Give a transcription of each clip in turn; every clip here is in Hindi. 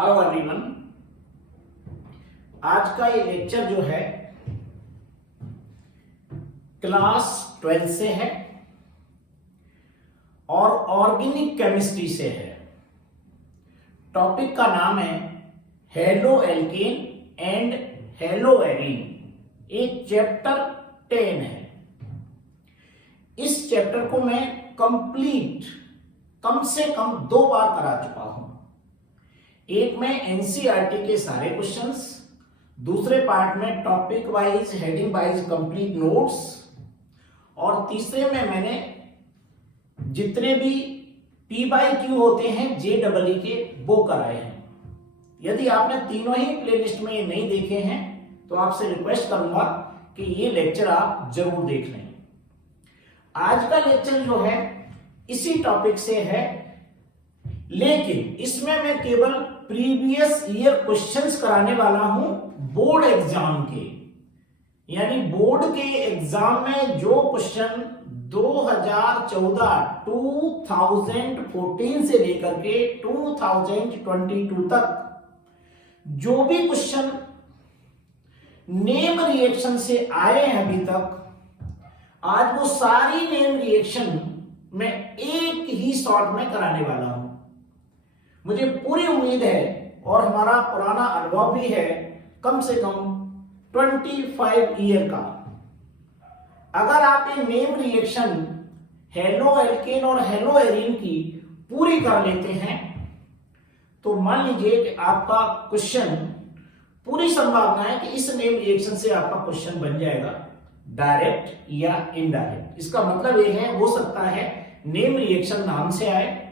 Hello everyone. आज का ये लेक्चर जो है क्लास 12 से है और ऑर्गेनिक केमिस्ट्री से है। टॉपिक का नाम है halo alkane and hello arene. एक चैप्टर 10 है। इस चैप्टर को मैं कंप्लीट कम से कम 2 बार करा चुका हूं। एक में एनसीईआरटी के सारे क्वेश्चंस, दूसरे पार्ट में topic wise heading wise complete notes, और तीसरे में मैंने जितने भी PYQ होते हैं JEE के वो कराए हैं। यदि आपने तीनों ही प्लेलिस्ट में ये नहीं देखे हैं तो आपसे रिक्वेस्ट करूंगा कि ये लेक्चर आप जरूर देख लें। आज का लेक्चर जो है इसी टॉपिक से है, लेकिन इसमें मैं केवल प्रीवियस ईयर क्वेश्चंस कराने वाला हूं बोर्ड एग्जाम के। यानी बोर्ड के एग्जाम में जो क्वेश्चन 2014 2014 से लेकर के 2022 तक जो भी क्वेश्चन नेम रिएक्शन से आए हैं अभी तक, आज वो सारी नेम रिएक्शन मैं एक ही शॉट में कराने वाला हूं। मुझे पूरी उम्मीद है और हमारा पुराना अनुभव भी है, कम से कम 25 ईयर का। अगर आप ये नेम रिएक्शन हेलो एल्केन और हेलो एरीन की पूरी कर लेते हैं तो मान लीजिए कि आपका क्वेश्चन, पूरी संभावना है कि इस नेम रिएक्शन से आपका क्वेश्चन बन जाएगा डायरेक्ट या इनडायरेक्ट। इसका मतलब ये है, हो सकता है नेम रिएक्शन नाम से आए,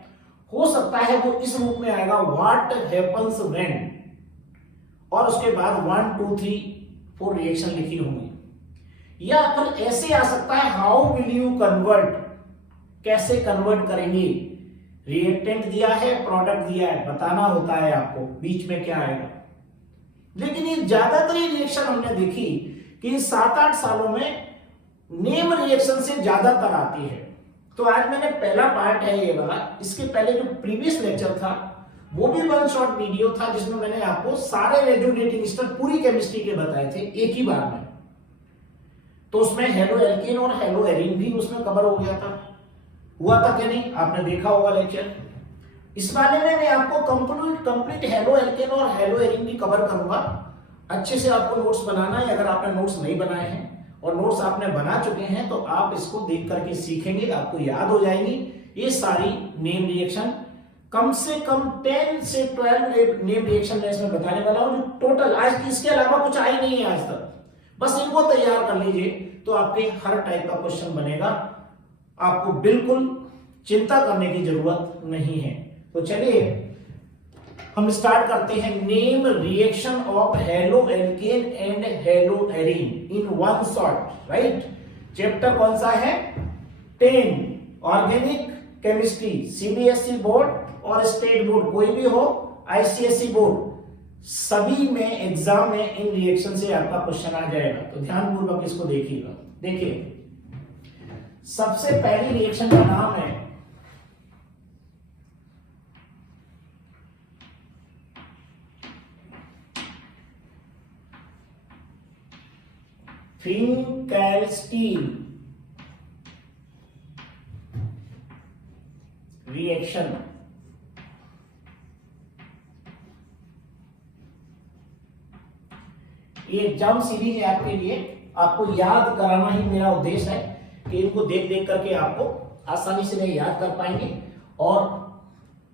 हो सकता है वो इस रूप में आएगा व्हाट हैपन्स व्हेन, और उसके बाद 1 2 3 4 रिएक्शन लिखी होंगी। या फिर ऐसे आ सकता है हाउ विल यू कन्वर्ट, कैसे कन्वर्ट करेंगे। रिएक्टेंट दिया है, प्रोडक्ट दिया है, बताना होता है आपको बीच में क्या आएगा। लेकिन ये ज्यादातर रिएक्शन हमने देखी कि इन 7-8 सालों में नेम रिएक्शन से ज्यादातर आती है। तो आज मैंने पहला पार्ट है ये वाला, इसके पहले जो प्रीवियस लेक्चर था वो भी 1 शॉर्ट वीडियो था जिसमें मैंने आपको सारे रेजोनेटिंग स्टेट पूरी केमिस्ट्री के बताए थे एक ही बार में। तो उसमें हेलो एल्केन और हेलो एरीन भी उसमें कवर हो गया था। हुआ था कि नहीं, आपने देखा होगा लेक्चर। इस वाले में मैं आपको कंप्लीट हेलो एल्केन और हेलो एरीन भी कवर करूंगा। अच्छे से आपको नोट्स बनाना है। अगर आपने नोट्स नहीं बनाए हैं और नोट्स आपने बना चुके हैं तो आप इसको देख करके सीखेंगे, आपको याद हो जाएंगी ये सारी नेम रिएक्शन। कम से कम 10 से 12 नेम रिएक्शन मैं इसमें बताने वाला हूं, जो टोटल आज इसके अलावा कुछ आई नहीं है आज तक। बस इनको तैयार कर लीजिए तो आपके हर टाइप का क्वेश्चन बनेगा। आपको बिल्कुल चिंता करने की जरूरत नहीं है। तो चलिए हम स्टार्ट करते हैं। Name reaction of halo alkane and hello arene in 1 shot, right. Chapter कौन सा है? 10 ऑर्गेनिक केमिस्ट्री। CBSE बोर्ड और स्टेट बोर्ड कोई भी हो, ICSE बोर्ड, सभी में एग्जाम में इन रिएक्शन से आपका क्वेश्चन आ जाएगा। तो ध्यानपूर्वक इसको देखिएगा। देखिए सबसे पहली रिएक्शन का नाम है फिंकेल्स्टीन रिएक्शन। ये एग्जाम सीरीज है आपके लिए, आपको याद कराना ही मेरा उद्देश्य है कि इनको देख देख करके आपको आसानी से नहीं याद कर पाएंगे और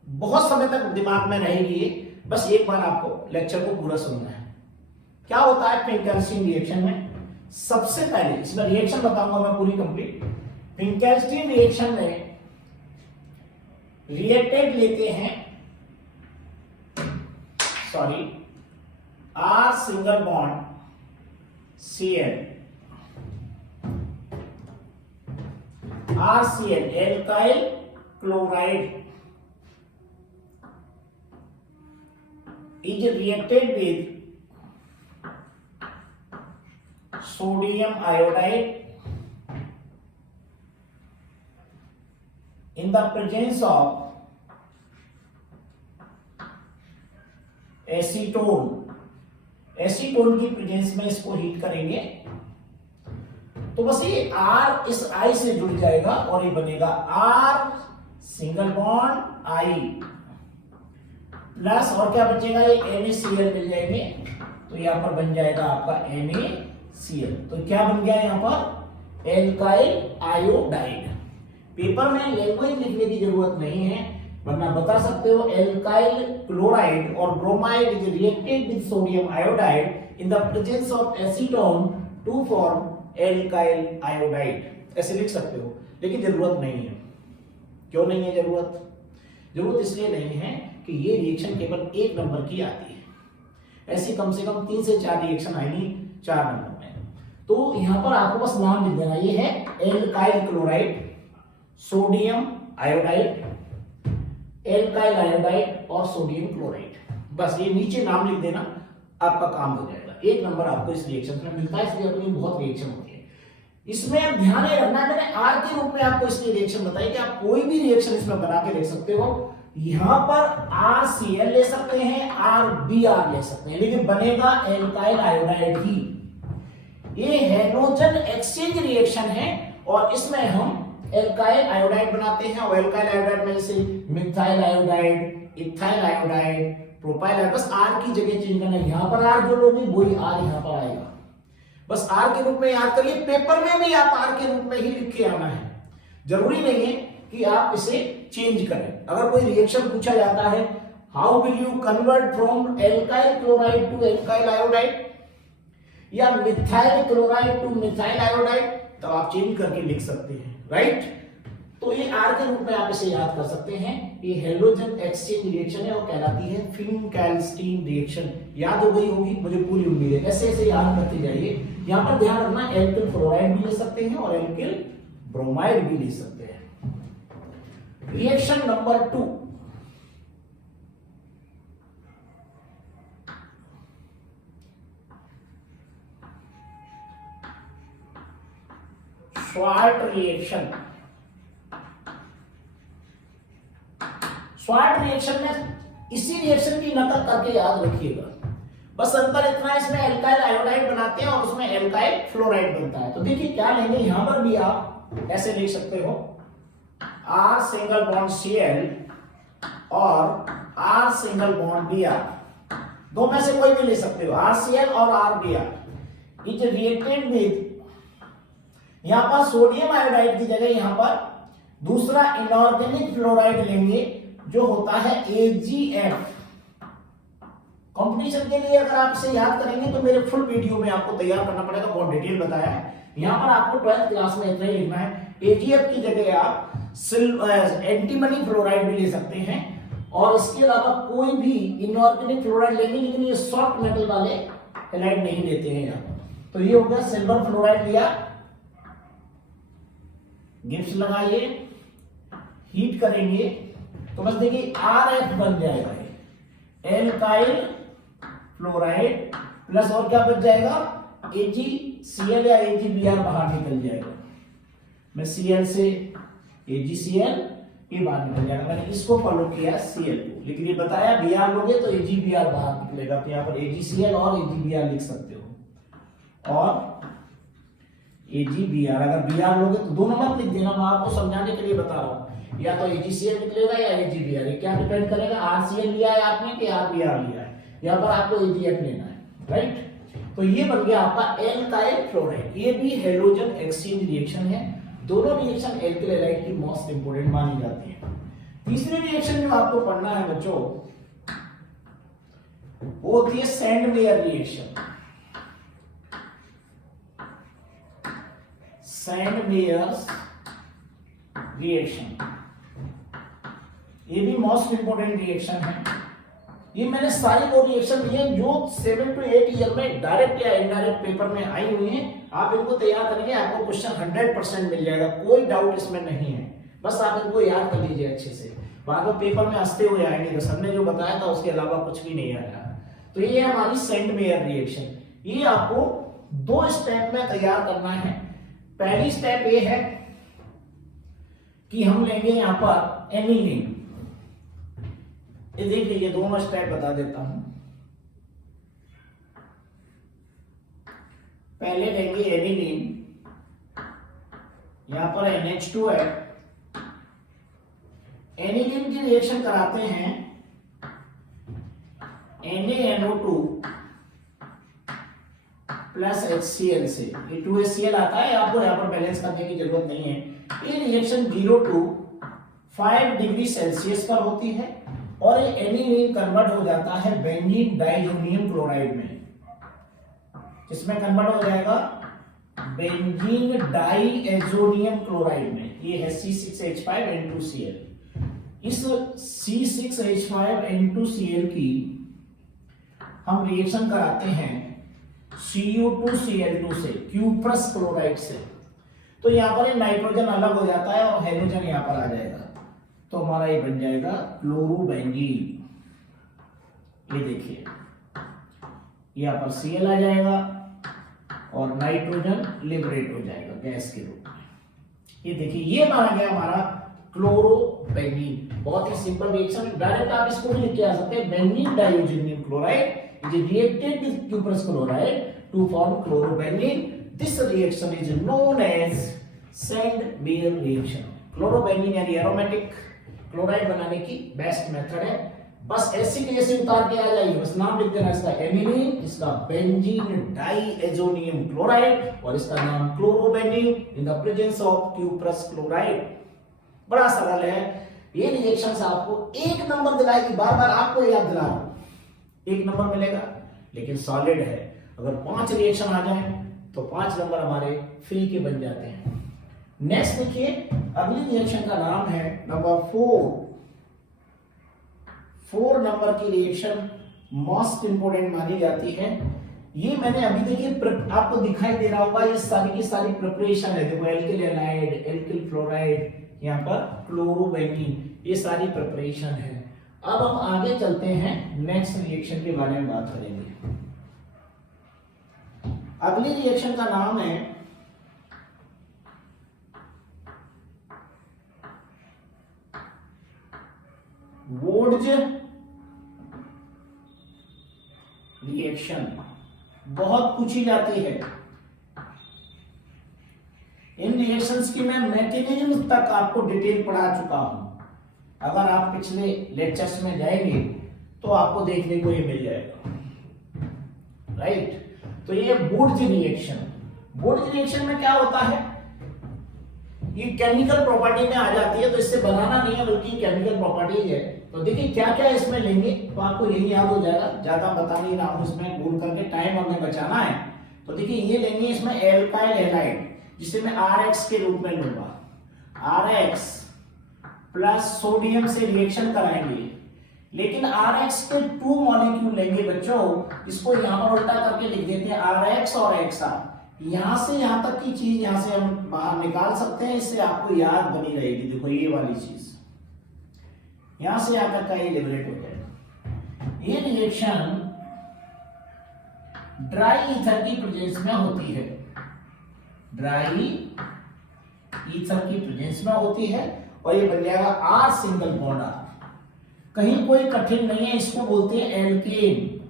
बहुत समय तक दिमाग में रहेगी ये। बस एक बार आपको लेक्चर को पूरा सुनना है। क्या होता है फिंकेल्स्टीन रिएक्शन में? सबसे पहले इसमें रिएक्शन बताऊंगा मैं पूरी कंप्लीट। फिंकेल्स्टीन रिएक्शन में रिएक्टेंट लेते हैं, sorry, R single bond Cl, RCl alkyl chloride is reacted with sodium iodide in the presence of acetone की प्रेजेंस में इसको हीट करेंगे तो बस ये R इस I से जुड़ जाएगा और ये बनेगा R single bond I plus और क्या बचेगा, ये NaCl मिल जाएंगे तो यहां पर बन जाएगा आपका NaCl। तो क्या बन गया यहां पर, एल्काइल आयोडाइड। पेपर में लैंग्वेज लिखने की जरूरत नहीं है, वरना बता सकते हो एल्काइल क्लोराइड और bromide is reacted with sodium iodide in the presence of acetone to form alkyl iodide, ऐसे लिख सकते हो। लेकिन जरूरत नहीं है। क्यों नहीं है जरूरत? जरूरत इसलिए नहीं है कि ये रिएक्शन केवल एक नंबर की आती है, ऐसी कम से कम 3 से 4 रिएक्शन आएंगी 4 नंबर में। तो यहां पर आपको बस नाम लिख देना, ये है alkyl chloride, sodium iodide, alkyl iodide और सोडियम क्लोराइड। बस ये नीचे नाम लिख देना, आपका काम हो जाएगा। एक नंबर आपको इस रिएक्शन में मिलता है, इसलिए अपनी बहुत रिएक्शन होती है। इसमें आप ध्यान रखना है, मैंने आर के रूप में आपको इसलिए रिएक्शन बताई कि आप कोई भी रिएक्शन इसमें बना के देख सकते हो। यहां पर RCl ले सकते हैं, RBr ले सकते हैं, लेकिन बनेगा एल्काइल आयोडाइड ही। ये हैलोजन एक्सचेंज रिएक्शन है और इसमें हम एल्काइल आयोडाइड बनाते हैं और एल्काइल आयोडाइड में जैसे methyl iodide, ethyl iodide, propyl iodide, बस R की जगह चेंज करना है। यहां पर R जो लोगे वही R यहां पर आएगा, बस R के रूप में याद करिए। पेपर में भी आप R के रूप में ही लिख के आना है, जरूरी नहीं है कि आप इसे चेंज करें। अगर कोई रिएक्शन पूछा जाता है, how will you convert from alkyl chloride to alkyl iodide या methyl chloride to methyl iodide, तो आप चेंज करके लिख सकते हैं, राइट। तो ये R के रूप में आप इसे याद कर सकते हैं। ये हैलोजन एक्सचेंज रिएक्शन है और कहलाती है फिनकेल्स्टीन रिएक्शन। याद हो गई होगी, मुझे पूरी उम्मीद है। ऐसे ऐसे याद करते जाइए। यहां पर ध्यान रखना, एल्किल फ्लोराइड भी ले सकते हैं और एल्किल ब्रोमाइड भी ले सकते हैं। Reaction number 2, sword reaction. Sword reaction में इसी रिएक्शन की नकल करके याद रखिएगा। बस अंतर इतना है, इसमें एल्काइल आयोडाइड बनाते हैं और उसमें एल्काइल फ्लोराइड बनता है। तो देखिए क्या लेंगे, यहां पर भी आप ऐसे लिख सकते हो, R सिंगल बॉन्ड Cl और R सिंगल बॉन्ड Br, दो में से कोई भी ले सकते हो, RCl और RBr इज रिएक्टेड विद, यहां पर सोडियम आयोडाइड की जगह यहां पर दूसरा इनऑर्गेनिक फ्लोराइड लेंगे जो होता है AgF। कंपटीशन के लिए अगर आप इसे याद करेंगे तो मेरे फुल वीडियो में आपको तैयार करना पड़ेगा, बहुत डिटेल बताया है। यहां पर आपको 12th क्लास में इतना ही लिखना है। AgF की जगह आप एंटीमनी फ्लोराइड भी ले सकते हैं और इसके अलावा कोई भी इनऑर्गेनिक फ्लोराइड लेंगे, लेकिन ये सॉफ्ट मेटल वाले हैलाइड नहीं लेते हैं यहां पर। तो ये हो गया सिल्वर फ्लोराइड लिया, गिब्स लगाइए, हीट करेंगे तो बस देखिए RF बन जाएगा, एल्काइल फ्लोराइड प्लस और क्या बच जाएगा, AgCl या AgBr बाहर निकल जाएगा। मैं Cl से AgCl ये बाहर निकल जाएगा। मैंने इसको फॉलो किया Cl को, लेकिन ये बताया Br लोगे तो AgBr बाहर निकलेगा। तो यहाँ पर AgCl और AgBr लिख सकते हो और AgBr, अगर Br लोगे तो दोनों मत लिख देना, मैं आपको समझाने के लिए बता रहा हूँ। या तो AgCl निकलेगा या AgBr, ये क्या डिपेंड करेगा, RCl लिया है आपने कि RBr लिया है। यहाँ पर आपको AgF लेना है, राइट। तो ये बन गया आपका एल्काइल फ्लोराइड। ये भी हैलोजन एक्सचेंज रिएक्शन है। दोनों रिएक्शन एल्किल हैलाइड की मोस्ट इंपोर्टेंट मानी जाती है। तीसरी रिएक्शन जो आपको पढ़ना है बच्चों, वो होती है सैंडमेयर रिएक्शन। सैंडमेयर्स रिएक्शन, ये भी मोस्ट इंपोर्टेंट रिएक्शन है। ये मैंने सारी वो रिएक्शन ली है जो 7 to 8 ईयर में डायरेक्ट या इनडायरेक्ट पेपर में आई हुई हैं। आप इनको तैयार करेंगे, आपको क्वेश्चन 100% मिल जाएगा, कोई डाउट इसमें नहीं है। बस आप इनको याद कर लीजिए अच्छे से, बाद में पेपर में हंसते हुए आएंगे तो सर ने जो बताया था उसके अलावा कुछ भी नहीं आया। तो ये है हमारी सैंडमेयर रिएक्शन। ये आपको 2 स्टेप में तैयार करना है। पहली स्टेप ये है कि हम लेंगे यहां पर एनिलीन। ये देखिए, ये दोनों स्टेप बता देता हूं। पहले लेंगे एनिलीन, यहां पर NH2 है, एनिलीन की रिएक्शन कराते हैं NaNO2 प्लस HCl से, ये 2HCl आता है, आपको यहाँ पर बैलेंस करने की जरूरत नहीं है। ये रिएक्शन 0 to 5 डिग्री सेल्सियस पर होती है और ये एनिलीन कन्वर्ट हो जाता है बेंजीन डाइजोनियम क्लोराइड में, इसमें कन्वर्ट हो जाएगा बेंजीन डाइएजोनियम क्लोराइड में, ये है C6H5N2Cl। इस C6H5N2Cl की हम रिएक्शन कराते हैं Cu2Cl2 से, क्यूप्रस क्लोराइड से, तो यहां पर नाइट्रोजन अलग हो जाता है और हाइड्रोजन यहां पर आ जाएगा, तो हमारा ये बन जाएगा क्लोरोबेंजीन। ये देखिए यहां पर Cl आ जाएगा और नाइट्रोजन लिबरेट हो जाएगा गैस के रूप में। ये देखिए ये माना गया हमारा क्लोरोबेंजीन। बहुत ही सिंपल रिएक्शन, डायरेक्ट आप इसको भी लिख के आ सकते हैं, benzene diazonium chloride is reacted with cuprous chloride to form chlorobenzene. This reaction is known as Sand-Meyer reaction. Chlorobenzene यानी एरोमेटिक क्लोराइड बनाने की बेस्ट मेथड है। बस ऐसे के जैसे उतार के आ जाइए, बस नाम लिख देना, इसका एनिलीन, इसका बेंजीन डाइएजोनियम क्लोराइड और इसका नाम chlorobenzene in the presence of cuprous chloride. बड़ा सरल है ये रिएक्शंस, आपको एक नंबर दिलाएगी, बार बार आपको याद दिला रहा हूं, एक नंबर मिलेगा, लेकिन सॉलिड है। अगर 5 रिएक्शन आ जाए तो 5 नंबर हमारे फ्री के बन जाते हैं। नेक्स्ट देखिए, अगली रिएक्शन का नाम है नंबर 4। 4 नंबर की रिएक्शन मोस्ट इंपोर्टेंट मानी जाती है। ये मैंने अभी देखिए आपको दिखाई दे रहा होगा, ये सारी की सारी प्रिपरेशन है। देखो एल्किल एलाइड, एल्किल फ्लोराइड, यहाँ पर क्लोरोबेंजीन, ये सारी प्रिपरेशन है। अब हम आगे चलते हैं, नेक्स्ट रिएक्शन के बारे में बात करेंगे। अगली रिएक्शन का नाम है वोड्ज रिएक्शन। बहुत पूछी जाती है, इन रिएक्शंस की मैं मैकेनिज्म तक आपको डिटेल पढ़ा चुका हूं। अगर आप पिछले लेक्चर्स में जाएंगे तो आपको देखने को ये मिल जाएगा, राइट। तो ये वुड्स रिएक्शन, वुड्स रिएक्शन में क्या होता है, ये केमिकल प्रॉपर्टी में आ जाती है, तो इससे बनाना नहीं है बल्कि केमिकल प्रॉपर्टीज है। तो देखिए क्या क्या इसमें लेंगे तो आपको यही याद हो जाएगा, ज्यादा बता नहीं रहा हूं, इसमें भूल करके टाइम हमें बचाना है। तो देखिए ये लेंगे इसमें एल्काइल हैलाइड, जिसे मैं RX के रूप में लूंगा, RX प्लस सोडियम से रिएक्शन कराएंगे, लेकिन RX के 2 मॉलिक्यूल लेंगे बच्चों, इसको यहां पर उल्टा करके लिख देते हैं RX और XR। यहां से यहां तक की चीज यहां से हम बाहर निकाल सकते हैं, इससे आपको याद बनी रहेगी। देखो ये वाली चीज यहां से यहां तक का ये लिबरेट हो जाएगा। ये रिएक्शन ड्राई ईथर की प्रेजेंस में होती है, ड्राई ईथर की प्रेजेंस में होती है और ये बन जाएगा R सिंगल बॉन्ड R। कहीं कोई कठिन नहीं है, इसको बोलते हैं एल्केन।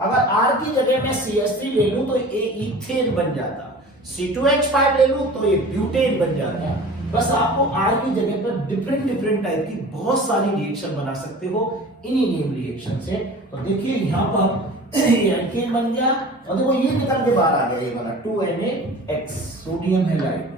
अगर R की जगह मैं CH3 ले लूं तो ये इथेन बन जाता, C2H5 ले लूं तो ये ब्यूटेन बन जाता। बस आपको R की जगह पर डिफरेंट टाइप की बहुत सारी रिएक्शन बना सकते हो इन्हीं नेम रिएक्शन से। तो देखिए यहां पर एल्केन बन गया और देखो ये निकल के बाहर आ गया, ये वाला 2NaX सोडियम हैलाइड,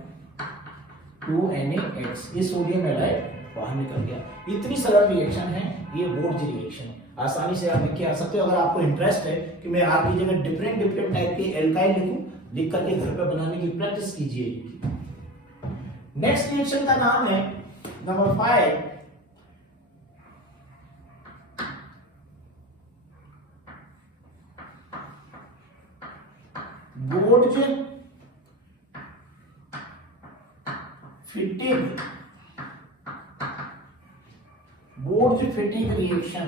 2NaX, ये सोडियम हैलाइड बाहर निकल गया। इतनी सरल रिएक्शन है ये वोड्ज रिएक्शन, आसानी से आप लिख के आ सकते हो। अगर आपको इंटरेस्ट है कि मैं R की जगह डिफरेंट टाइप के एल्काइल लिखूं, लिख करके घर पे बनाने की प्रैक्टिस कीजिए। नेक्स्ट रिएक्शन का नाम है number 5, Wurtz Fittig, Wurtz Fittig reaction.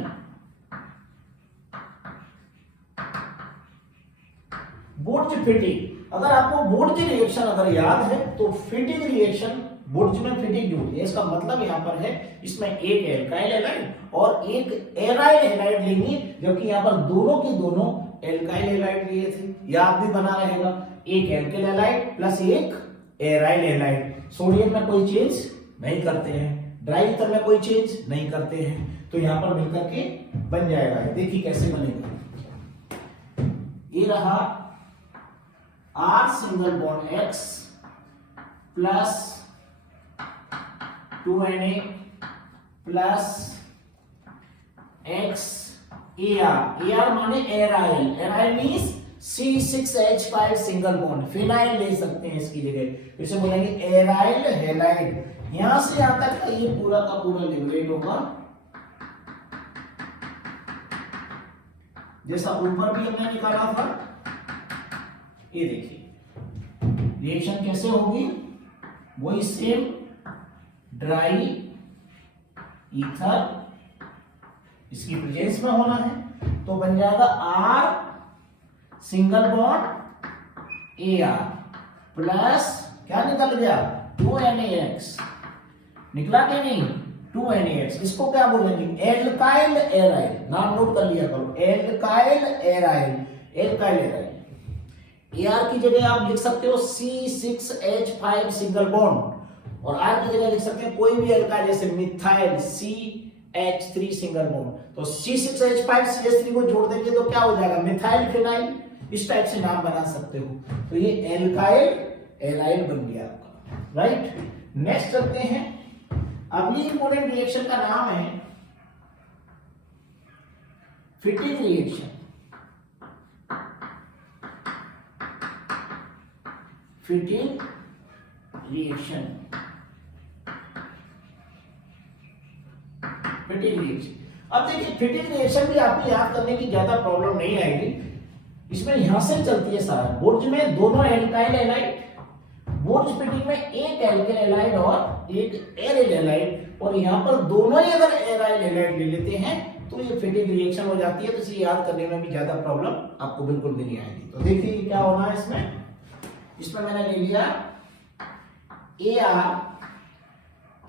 Wurtz Fittig, अगर आपको वोड्ज रिएक्शन अगर याद है तो फिटिंग रिएक्शन, वोड्ज में फिटिंग जुड़ती है, इसका मतलब यहां पर है इसमें एक एल्काइल हैलाइड और एक एराइल हैलाइड लेंगे, जबकि यहां पर दोनों के दोनों एल्काइल हैलाइड लिए थे, याद भी बना रहेगा। एक एल्किल हैलाइड प्लस एक एराइल हैलाइड। सोडियम में कोई चेंज नहीं करते हैं, ड्राई ईथर में कोई चेंज नहीं करते हैं, तो यहां पर मिलकर के बन जाएगा। देखिए कैसे बनेगा। ये रहा R single bond X plus 2Na plus X AR माने aryl, aryl means C6H5 single bond, phenyl ले सकते हैं इसकी जगह, फिर से बोलेंगे एराइल हैलाइड। यहां से यहां तक का ये पूरा का पूरा लिबरेट होगा, जैसा ऊपर भी हमने निकाला था। ये देखिए रिएक्शन कैसे होगी, वही सेम, ड्राई ईथर इसकी प्रेजेंस में होना है, तो बन जाएगा R single bond AR plus क्या निकल गया 2NaX, निकला क्या नहीं 2NaX। इसको क्या बोलेंगे एल्काइल एराइल, नाम नोट कर लिया करो, alkyl aryl, alkyl aryl. AR की जगह आप लिख सकते हो C6H5 सिंगल बॉन्ड, और R की जगह लिख सकते हैं कोई भी एल्काइल, जैसे मिथाइल CH3 सिंगल बॉन्ड। तो C6H5 CH3 को जोड़ देंगे तो क्या हो जाएगा मिथाइल फिनाइल, इस टाइप से नाम बना सकते हो। तो ये एल्काइल एराइल बन गया आपका, राइट। नेक्स्ट चलते हैं, अगली इंपॉर्टेंट रिएक्शन का नाम है fitting reaction. Fitting reaction, fitting reaction. अब देखिए फिटिंग रिएक्शन भी आपको याद करने की ज्यादा प्रॉब्लम नहीं आएगी, इसमें यहां से चलती है सारा। बोर्ड में दोनों एल्काइल हैलाइड, बोर्ड फिटिंग में एक एल्किल हैलाइड और एक एराइल हैलाइड, और यहां पर दोनों ही अगर एराइल हैलाइड ले लेते हैं तो ये फिटिंग रिएक्शन हो जाती है। तो इसे याद करने में भी ज्यादा प्रॉब्लम आपको बिल्कुल भी नहीं आएगी। तो देखिए क्या होना है इसमें मैंने ले लिया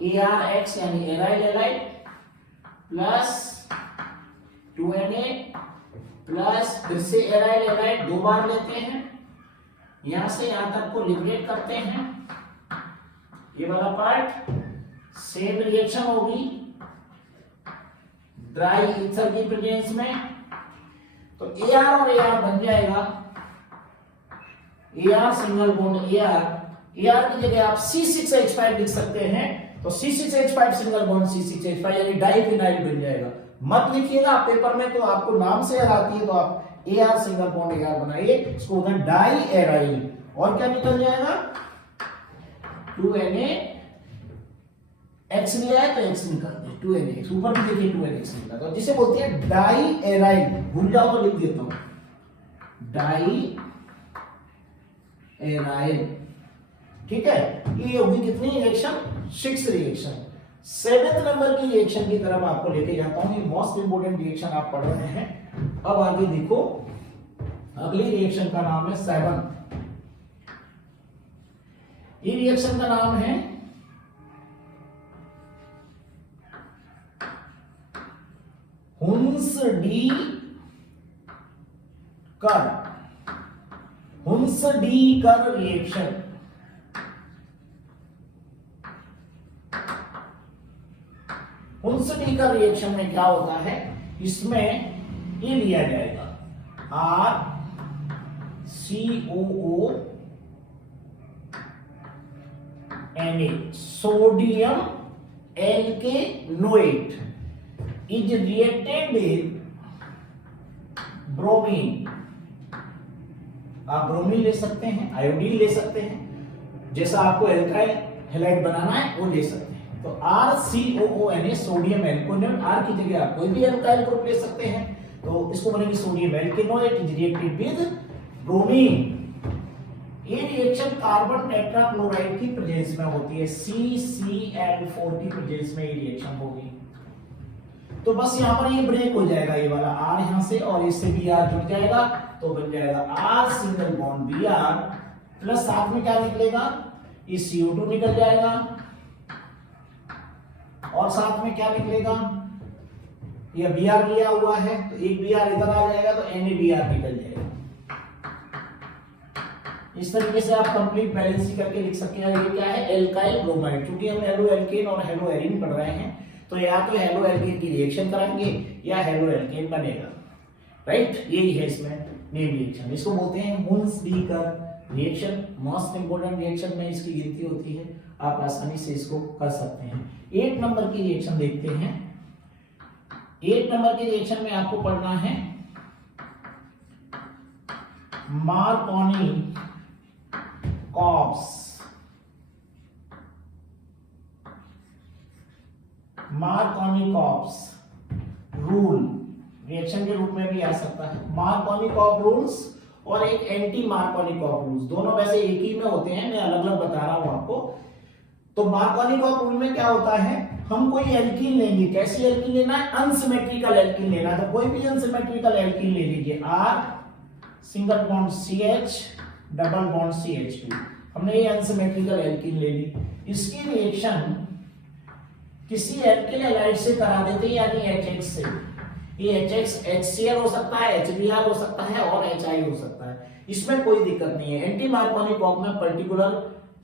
ARX यानी aryl halide plus 2Na plus फिर से एराइल हैलाइड, दो बार लेते हैं, यहां से यहां तक को लिबरेट करते हैं। ये वाला पार्ट सेम रिएक्शन होगी ड्राई ईथर की प्रेजेंस में, तो AR और AR बन जाएगा AR सिंगल बॉन्ड AR की जगह आप C6H5 लिख सकते हैं, तो C6H5 सिंगल बॉन्ड C6H5 यानी डाइफिनाइल बन जाएगा। मत लिखिएगा आप पेपर में, तो आपको नाम से याद आती है, तो आप AR सिंगल बॉन्ड AR बनाइए, इसको होगा डाई एराइल। और क्या निकल जाएगा 2Na X लिया है तो X निकल दे, 2NaX ऊपर भी देखिए 2NaX निकला, तो जिसे बोलते हैं डाई एराइल, भूल जाओ तो लिख देता हूं डाई एराइल, ठीक है। ये होगी कितनी रिएक्शन 6 रिएक्शन। 7th नंबर की रिएक्शन की तरफ आपको लेके जाता हूं, ये मोस्ट इंपोर्टेंट रिएक्शन आप पढ़ रहे हैं। अब आगे देखो, अगली रिएक्शन का नाम है 7। ये रिएक्शन का नाम है हुन्स-डी कर रिएक्शन। हुन्स-डी कर रिएक्शन में क्या होता है, इसमें ये लिया जाएगा RCOONA, sodium alkanoate is reacted with bromine. आप ब्रोमीन ले सकते हैं, आयोडीन ले सकते हैं, जैसा आपको एल्काइल हैलाइड बनाना है वो ले सकते हैं। तो RCOONA सोडियम एल्केनोएट, R की जगह आप कोई भी एल्काइल ग्रुप ले सकते हैं, तो इसको बनेगी sodium alkanoate is reacted with bromine. ये रिएक्शन कार्बन टेट्राक्लोराइड की प्रेजेंस में होती है, CCl4 की प्रेजेंस में ये रिएक्शन होगी। तो बस यहां पर ये ब्रेक हो जाएगा, ये वाला R यहां से और इससे Br जुड़ जाएगा, तो बन जाएगा R single bond Br plus साथ में क्या निकलेगा, ये CO2 निकल जाएगा, और साथ में क्या निकलेगा, ये Br लिया हुआ है तो एक Br इधर आ जाएगा तो NaBr निकल जाएगा। इस तरीके से आप कंप्लीट बैलेंस करके लिख सकते हैं। ये क्या है, एल्काइल ब्रोमाइड। क्योंकि हम हेलो एल्केन और हेलो एरीन पढ़ रहे हैं तो या तो हेलो एल्केन की रिएक्शन कराएंगे या हेलो एल्केन बनेगा, राइट। यही है इसमें नेम रिएक्शन। इसको बोलते हैं हुन्स-डीकर रिएक्शन। मोस्ट इंपोर्टेंट रिएक्शन में इसकी गिनती होती है, आप आसानी से इसको कर सकते हैं। 8 नंबर की रिएक्शन देखते हैं। 8 नंबर के रिएक्शन में आपको पढ़ना है Markovnikov's. Markovnikov's rule reaction के रूप में भी आ सकता है। मार्कोनी कॉप रूल्स और एक एंटी मार्कोनी कॉप रूल्स, दोनों वैसे एक ही में होते हैं, मैं अलग अलग बता रहा हूं आपको। तो मार्कोनी कॉप रूल में क्या होता है, हम कोई एल्कीन लेंगे। कैसी एल्कीन लेना है, अनसिमेट्रिकल एल्कीन लेना है। तो कोई भी अनसिमेट्रिकल एल्कीन ले लीजिए, R single bond CH double bond CH2। हमने ये अनसिमेट्रिकल एल्कीन ले ली। इसकी रिएक्शन किसी एल्किल हैलाइड से करा देते हैं, यानी HX से। ये HX HCl हो सकता है, HBr हो सकता है और HI हो सकता है, इसमें कोई दिक्कत नहीं है। एंटी मार्कोनी कॉप में पर्टिकुलर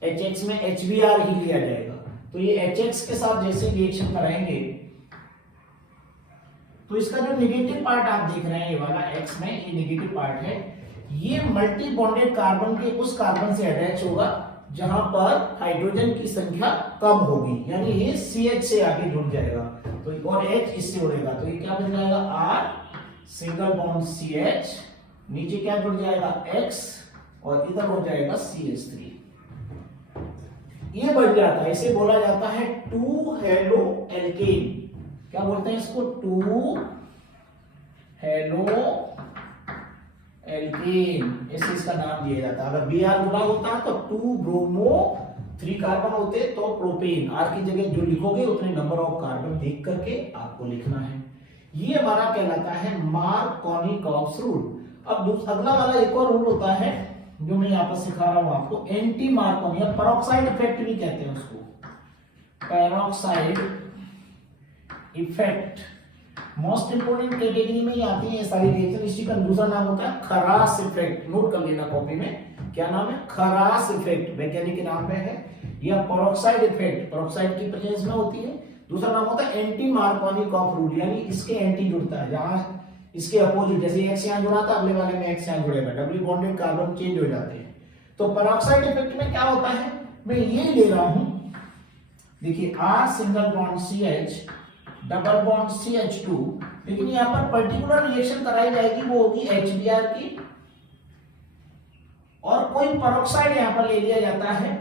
HX में HBr ही लिया जाएगा। तो ये HX के साथ जैसे रिएक्शन कराएंगे तो इसका जो नेगेटिव पार्ट आप देख रहे हैं, ये वाला X में, ये नेगेटिव पार्ट है। ये मल्टी बॉन्डेड कार्बन के उस कार्बन से अटैच होगा जहां पर हाइड्रोजन की संख्या कम होगी, यानी ये CH से आगे जुड़ जाएगा। तो और H इससे जुड़ेगा, तो ये क्या बन जाएगा, R सिंगल बॉन्ड CH, नीचे क्या जुड़ जाएगा, X, और इधर हो जाएगा CH3। ये बन जाता है, इसे बोला जाता है 2 हेलो एल्केन। क्या बोलते हैं इसको, 2 हेलो एल्केन, ऐसे इसका नाम दिया जाता है। अगर Br जुड़ा होता है तो 2 ब्रोमो 3 कार्बन होते तो प्रोपेन। R की जगह जो लिखोगे उतने नंबर ऑफ कार्बन देख करके आपको लिखना है। ये हमारा कहलाता है मार्कोनी कॉप्स रूल। अब अगला वाला एक और रूल होता है जो मैं यहाँ पर सिखा रहा हूं आपको, एंटी मार्कोनी या पेरोक्साइड इफेक्ट भी कहते हैं उसको। Peroxide effect most important category में ही आती है ये सारी रिएक्शन। इसी का दूसरा नाम होता है खरास इफेक्ट। नोट कर लेना कॉपी में, क्या नाम है, खरास इफेक्ट, वैज्ञानिक नाम में है। या पेरोक्साइड इफेक्ट पेरोक्साइड की प्रेजेंस में होती है। दूसरा नाम होता है एंटी मार्कोनी कॉप रूल, यानी इसके एंटी जुड़ता है, जहां इसके अपोजिट, जैसे X यहां जुड़ा था अगले वाले में X यहां जुड़ेगा, डबली बॉन्डेड कार्बन चेंज हो जाते हैं। तो पेरोक्साइड इफेक्ट में क्या होता है, मैं ये ले रहा हूं, देखिए R single bond CH double bond CH2, लेकिन यहां पर पर्टिकुलर रिएक्शन कराई जाएगी, वो होगी HBr की, और कोई पेरोक्साइड यहां पर ले लिया जाता है,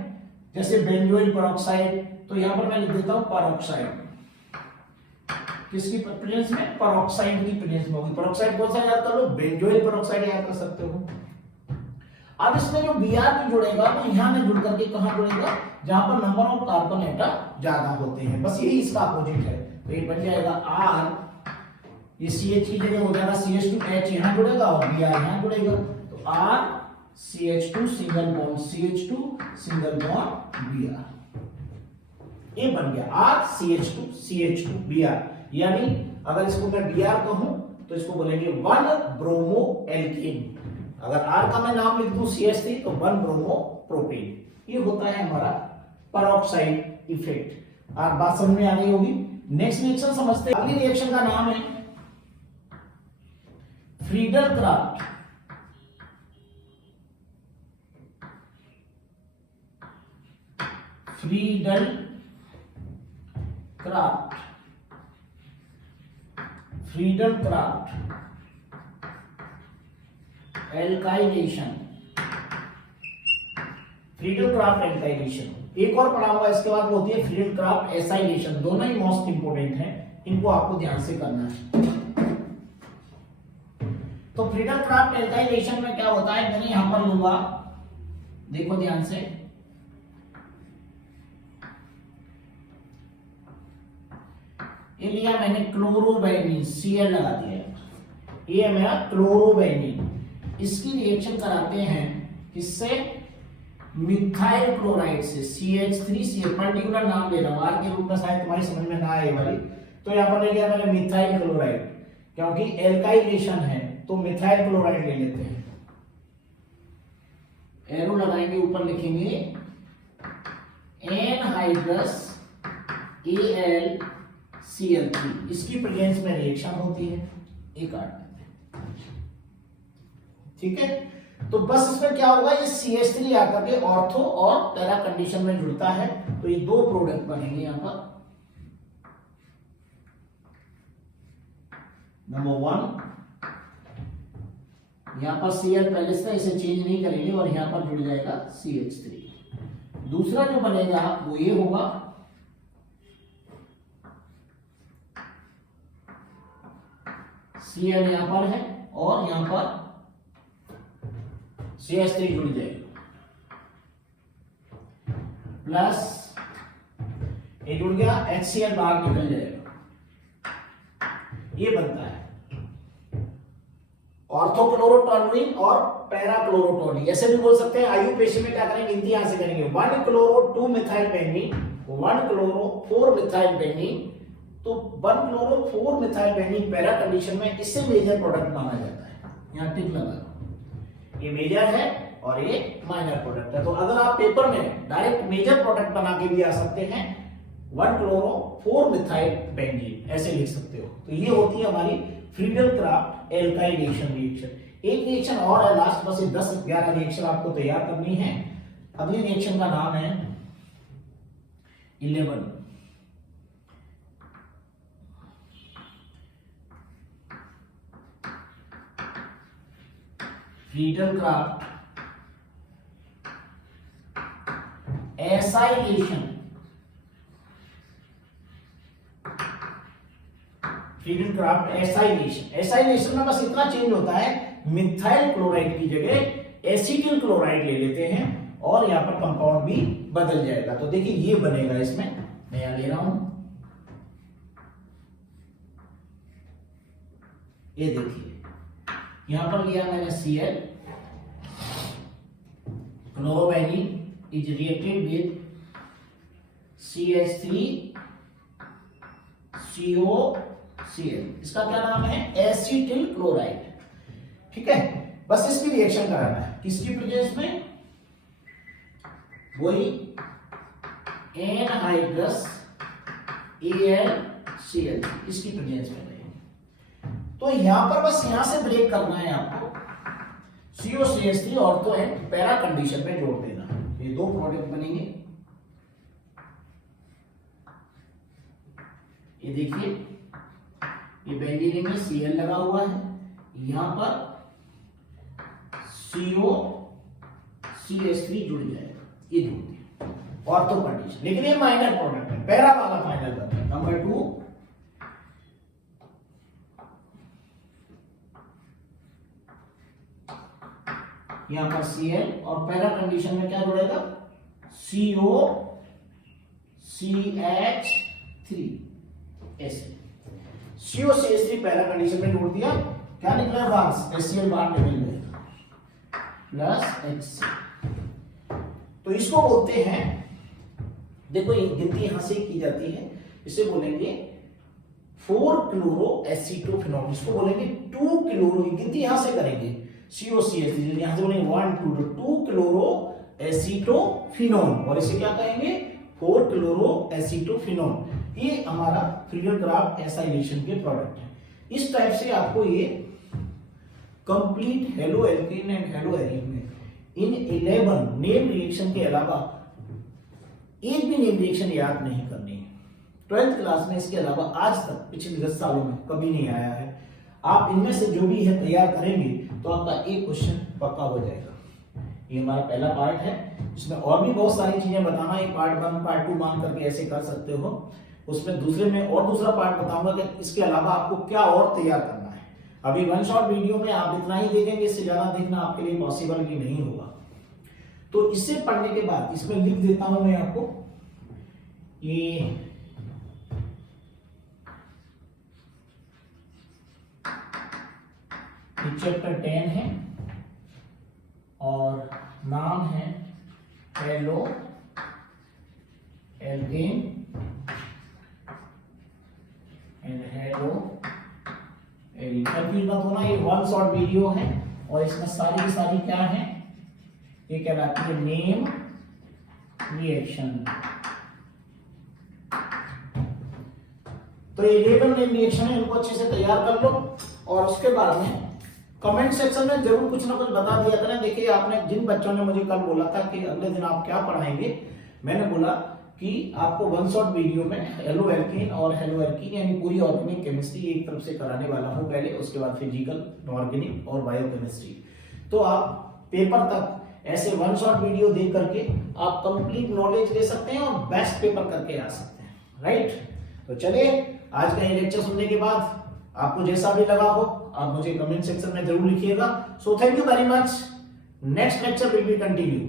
जैसे बेंजोइल पेरोक्साइड। तो यहां पर मैं लिख देता हूं पेरोक्साइड, किसकी प्रेजेंस में, पेरोक्साइड की प्रेजेंस में होगी। पेरोक्साइड कौन सा याद कर लो, बेंजोइल पेरोक्साइड याद कर सकते हो। अब इसमें जो Br भी जुड़ेगा वो यहां में जुड़ करके कहां जुड़ेगा, जहां पर नंबर ऑफ कार्बन एटम ज्यादा होते हैं, बस यही इसका अपोजिट है। तो ये बन जाएगा R, ये CH की जगह हो जाएगा CH2H यहां जुड़ेगा और Br यहां जुड़ेगा, तो R CH2 single bond CH2 single bond Br, ये बन गया R CH2 CH2 Br। यानी अगर इसको मैं Br कहूं तो इसको बोलेंगे 1 ब्रोमो एल्केन। अगर R का मैं नाम लिख दूं CH3 तो 1 ब्रोमो प्रोपेन। ये होता है हमारा पेरोक्साइड इफेक्ट। आप बात समझ में आ गई होगी। नेक्स्ट रिएक्शन समझते हैं। अगली रिएक्शन का नाम है Friedel-Crafts. Friedel-Crafts alkylation. Friedel-Crafts alkylation एक और पढ़ा हुआ, इसके बाद होती है फ्रीडल-क्राफ्ट एसाइलेशन। दोनों ही मोस्ट इंपोर्टेंट हैं, इनको आपको ध्यान से करना है। तो फ्रीडल-क्राफ्ट एल्काइलेशन में क्या होता है, मैंने यहां पर लूंगा, देखो ध्यान से, ये लिया मैंने क्लोरोबेनिन, Cl लगा दिया, ये मेरा क्लोरोबेनिन। इसकी रिएक्शन कराते हैं किससे, मिथाइल क्लोराइड से, CH3Cl, पर्टिकुलर नाम ले रहा हूं, R के रूप में शायद तुम्हारी समझ में ना आए वाली। तो यहां पर ले लिया मैंने मिथाइल क्लोराइड, क्योंकि एल्काइलेशन है तो मिथाइल क्लोराइड ले लेते हैं। एरो लगाएंगे, ऊपर लिखेंगे एनहाइड्रस AlCl3, इसकी प्रेजेंस में रिएक्शन होती है। एक काट देते हैं, ठीक है। तो बस इसमें क्या होगा, ये CH3 आकर के ऑर्थो और पैरा कंडीशन में जुड़ता है, तो ये दो प्रोडक्ट बनेंगे यहां पर। नंबर 1, यहां पर Cl पहले से, इसे चेंज नहीं करेंगे और यहां पर जुड़ जाएगा CH3। दूसरा जो बनेगा वो ये होगा, Cl यहां पर है और यहां पर CH3 जुड़ जाएगा, प्लस ये जुड़ गया, HCl बाहर निकल जाएगा, ये बनता है ऑर्थोक्लोरोटोल्यूइन और पैराक्लोरोटोल्यूइन। ऐसे भी बोल सकते हैं। आयुपेशी में क्या करेंगे, गिनती यहां से करेंगे, 1 chloro 2 methyl benzene, 1 chloro 4 methyl benzene. तो 1 chloro 4 methyl benzene para condition में इससे मेजर प्रोडक्ट माना जाता है। यहां टिक लगा, ये मेजर है और ये माइनर प्रोडक्ट है। तो अगर आप पेपर में डायरेक्ट मेजर प्रोडक्ट बना के भी आ सकते हैं, 1 क्लोरो 4 मिथाइल बेंजीन ऐसे लिख सकते हो। तो ये होती है हमारी फ्रीडल-क्राफ्ट एल्काइलेशन रिएक्शन। एक रिएक्शन और है लास्ट, बस 10-11 रिएक्शन आपको तैयार करनी है। अगली रिएक्शन का नाम है 11, Friedel-Crafts acylation. Friedel-Crafts acylation, acylation में बस इतना चेंज होता है, मिथाइल क्लोराइड की जगह एसिटिल क्लोराइड ले लेते हैं और यहां पर कंपाउंड भी बदल जाएगा। तो देखिए ये बनेगा, इसमें मैं यहां ले रहा हूं, ये देखिए यहां पर लिया मैंने Cl, chlorobenzene is reacted with CH3COCl, इसका क्या नाम है, एसिटिल क्लोराइड। ठीक है, बस इसकी रिएक्शन कराना है, किसकी प्रेजेंस में, वही एनहाइड्रस AlCl, इसकी प्रेजेंस में। तो यहां पर बस यहां से ब्रेक करना है आपको, COCH3 ortho and para condition में जोड़ देना। ये दो प्रोडक्ट बनेंगे, ये देखिए ये बेंजीन में Cl लगा हुआ है, यहां पर COCH3 जुड़ जाएगा, ये जुड़ दिया ऑर्थो कंडीशन। लेकिन ये माइनर प्रोडक्ट है, पैरा वाला फाइनल बनता है। नंबर 2, यहां पर Cl और पैरा कंडीशन में क्या जुड़ेगा, COCH3 ऐसे, COCH3 पैरा कंडीशन में जोड़ दिया, क्या निकला बाहर, HCl बाहर निकल जाएगा, प्लस HCl। तो इसको बोलते हैं, देखो ये गिनती यहां से की जाती है, इसे बोलेंगे 4 क्लोरो एसीटोफिनॉल, इसको बोलेंगे 2 क्लोरो, गिनती यहां से करेंगे, COCH3 यहां से बोलेंगे 1 2 क्लोरो एसीटोफिनॉल, और इसे क्या कहेंगे, 4 क्लोरो एसीटोफिनॉल। ये हमारा फ्रीडल-क्राफ्ट एसाइलेशन के प्रोडक्ट है। इस टाइप से आपको ये complete halo alkane and hello arene में इन 11 नेम रिएक्शन के अलावा एक भी नेम रिएक्शन याद नहीं करनी है। 12th क्लास में इसके अलावा आज तक पिछले 10 सालों में कभी नहीं आया है। आप इनमें से जो भी है तैयार करेंगे तो आपका एक क्वेश्चन पक्का हो जाएगा। ये हमारा पहला पार्ट है, इसमें और भी बहुत सारी चीजें बताना, एक पार्ट 1 पार्ट 2 मान करके ऐसे कर सकते हो। उसमें दूसरे में और दूसरा पार्ट बताऊंगा कि इसके अलावा आपको क्या और तैयार करना है। अभी 1 शॉट वीडियो में आप इतना ही देखेंगे, इससे ज्यादा देखना आपके लिए पॉसिबल भी नहीं होगा। तो इसे पढ़ने के बाद इसमें लिख देता हूं मैं आपको, ये चैप्टर 10 है और नाम है halo alkane and hello arene. Confuse मत होना, ये 1 शॉट वीडियो है और इसमें सारी की सारी क्या है, ये कहलाती है नेम रिएक्शन। तो ये 11 नेम रिएक्शन है, इनको अच्छे से तैयार कर लो और उसके बाद में कमेंट सेक्शन में जरूर कुछ ना कुछ बता दिया करें। देखिए आपने जिन बच्चों ने मुझे कल बोला था कि अगले दिन आप क्या पढ़ाएंगे, मैंने बोला कि आपको वन शॉट वीडियो में हेलो एल्कीन और हेलो एल्कीन यानी पूरी ऑर्गेनिक केमिस्ट्री एक तरफ से कराने वाला हूं पहले, उसके बाद फिजिकल, ऑर्गेनिक और बायोकेमिस्ट्री। तो आप पेपर तक ऐसे वन शॉट वीडियो देख करके आप कंप्लीट नॉलेज ले सकते हैं और बेस्ट पेपर करके आ सकते हैं, राइट। तो चलिए आज का ये लेक्चर सुनने के बाद आपको जैसा भी लगा हो आप मुझे कमेंट सेक्शन में जरूर लिखिएगा। So thank you very much. Next lecture will be continue.